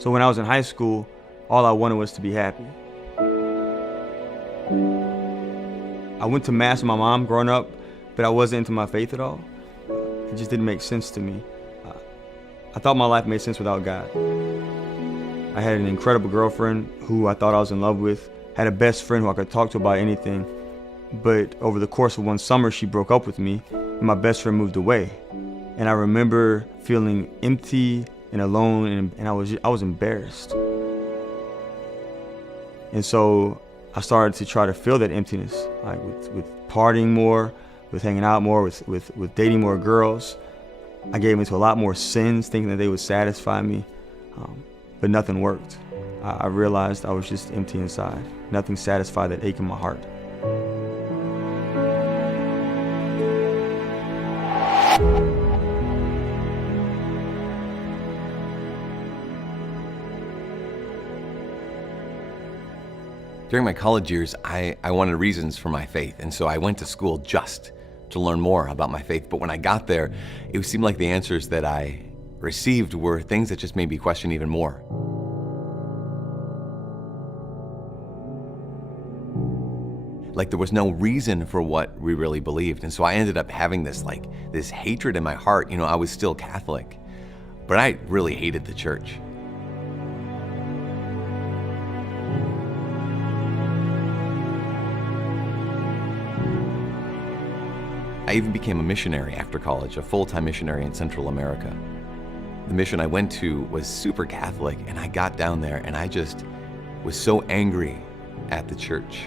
So when I was in high school, all I wanted was to be happy. I went to mass with my mom growing up, but I wasn't into my faith at all. It just didn't make sense to me. I thought my life made sense without God. I had an incredible girlfriend who I thought I was in love with, had a best friend who I could talk to about anything. But over the course of one summer, she broke up with me, and my best friend moved away. And I remember feeling empty and alone, and I was embarrassed. And so I started to try to fill that emptiness, like with partying more, with hanging out more, with dating more girls. I gave into a lot more sins, thinking that they would satisfy me, but nothing worked. I realized I was just empty inside. Nothing satisfied that ache in my heart. During my college years, I wanted reasons for my faith, and so I went to school just to learn more about my faith. But when I got there, it seemed like the answers that I received were things that just made me question even more. Like there was no reason for what we really believed. And so I ended up having this hatred in my heart. You know, I was still Catholic, but I really hated the church. I even became a missionary after college, a full-time missionary in Central America. The mission I went to was super Catholic, and I got down there and I just was so angry at the church.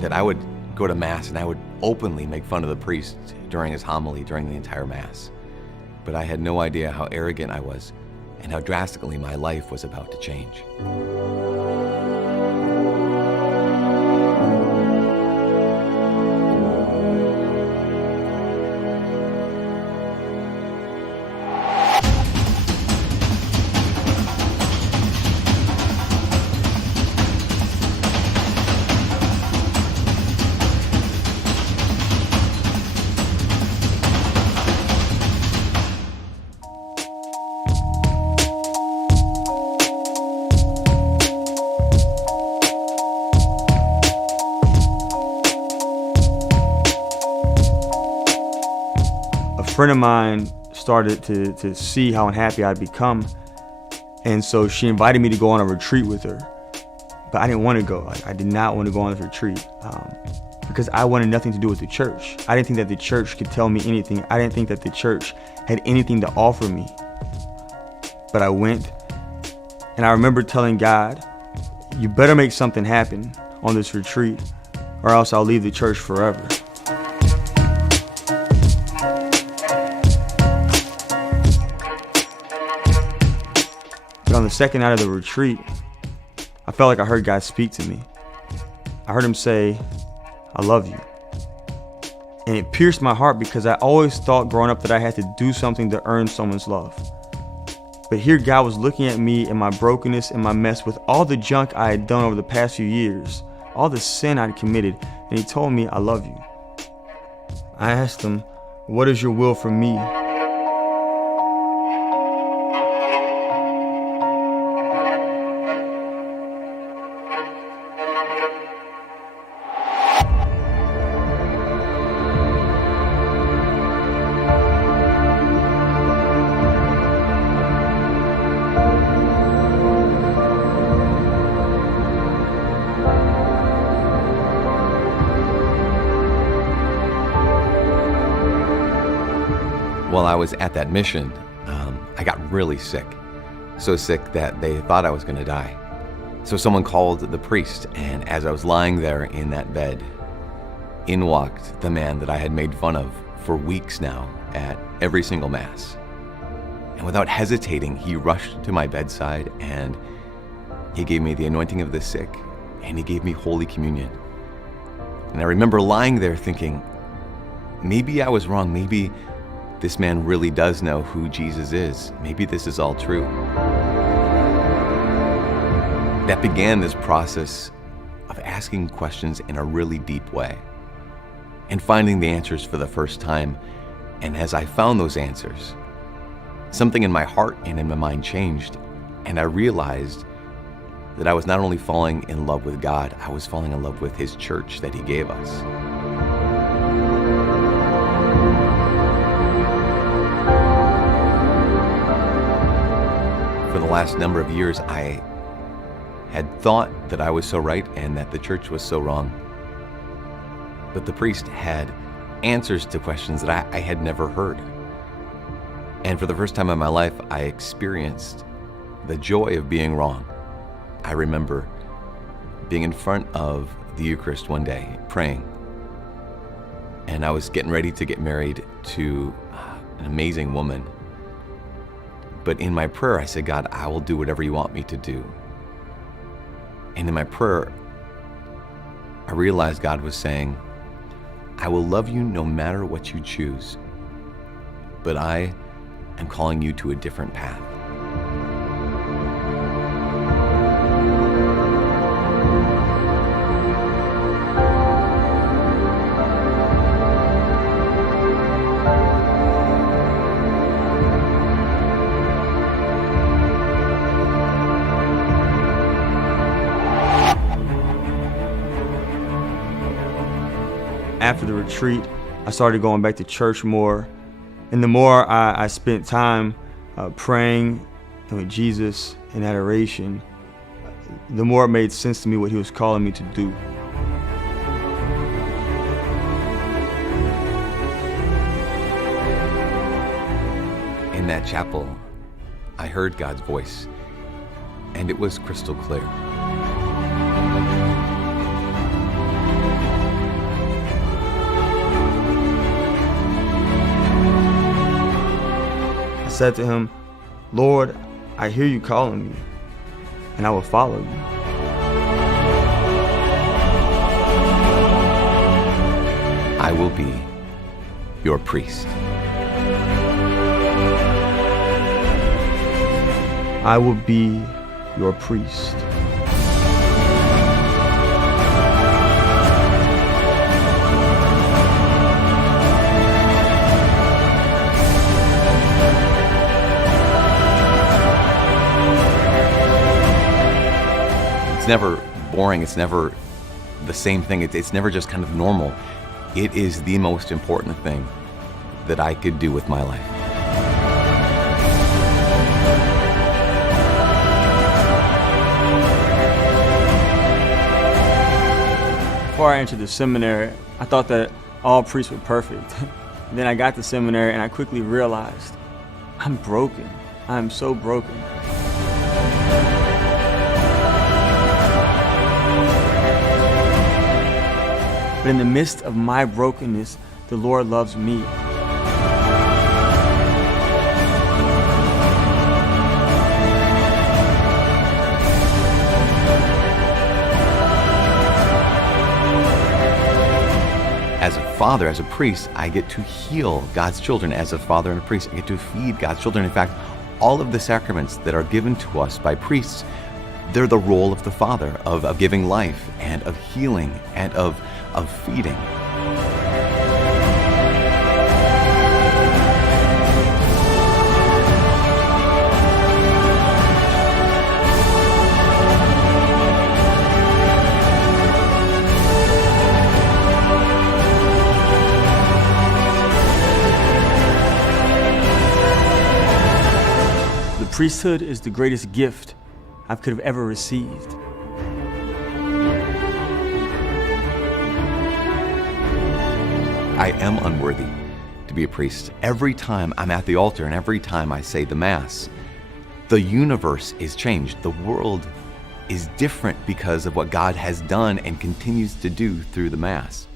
That I would go to Mass and I would openly make fun of the priest during his homily during the entire Mass. But I had no idea how arrogant I was and how drastically my life was about to change. A friend of mine started to see how unhappy I'd become, and so she invited me to go on a retreat with her. But I didn't want to go. I did not want to go on this retreat because I wanted nothing to do with the church. I didn't think that the church could tell me anything. I didn't think that the church had anything to offer me. But I went, and I remember telling God, "You better make something happen on this retreat, or else I'll leave the church forever." But on the second night of the retreat, I felt like I heard God speak to me. I heard him say, "I love you." And it pierced my heart because I always thought growing up that I had to do something to earn someone's love. But here God was looking at me and my brokenness and my mess with all the junk I had done over the past few years, all the sin I'd committed, and he told me, "I love you." I asked him, "What is your will for me?" While I was at that mission, I got really sick. So sick that they thought I was going to die. So someone called the priest, and as I was lying there in that bed, in walked the man that I had made fun of for weeks now at every single Mass. And without hesitating, he rushed to my bedside and he gave me the anointing of the sick, and he gave me Holy Communion. And I remember lying there thinking, maybe I was wrong. Maybe this man really does know who Jesus is. Maybe this is all true. That began this process of asking questions in a really deep way. and finding the answers for the first time. And as I found those answers, something in my heart and in my mind changed, and I realized that I was not only falling in love with God, I was falling in love with His church that He gave us. For the last number of years, I had thought that I was so right and that the church was so wrong. But the priest had answers to questions that I had never heard. And for the first time in my life, I experienced the joy of being wrong. I remember being in front of the Eucharist one day, praying. And I was getting ready to get married to an amazing woman. But in my prayer, I said, God, I will do whatever you want me to do. And in my prayer, I realized God was saying, I will love you no matter what you choose, but I am calling you to a different path. After the retreat, I started going back to church more. And the more I spent time praying with Jesus in adoration, the more it made sense to me what He was calling me to do. In that chapel, I heard God's voice, and it was crystal clear. I said to Him, Lord, I hear you calling me, and I will follow you. I will be your priest. I will be your priest. It's never boring. It's never the same thing. It's never just kind of normal. It is the most important thing that I could do with my life. Before I entered the seminary, I thought that all priests were perfect. Then I got to seminary and I quickly realized I'm broken. I'm so broken. But in the midst of my brokenness, the Lord loves me. As a father, as a priest, I get to heal God's children. As a father and a priest, I get to feed God's children. In fact, all of the sacraments that are given to us by priests, they're the role of the father, of giving life and of healing and of feeding. The priesthood is the greatest gift I could have ever received. I am unworthy to be a priest. Every time I'm at the altar and every time I say the Mass, the universe is changed. The world is different because of what God has done and continues to do through the Mass.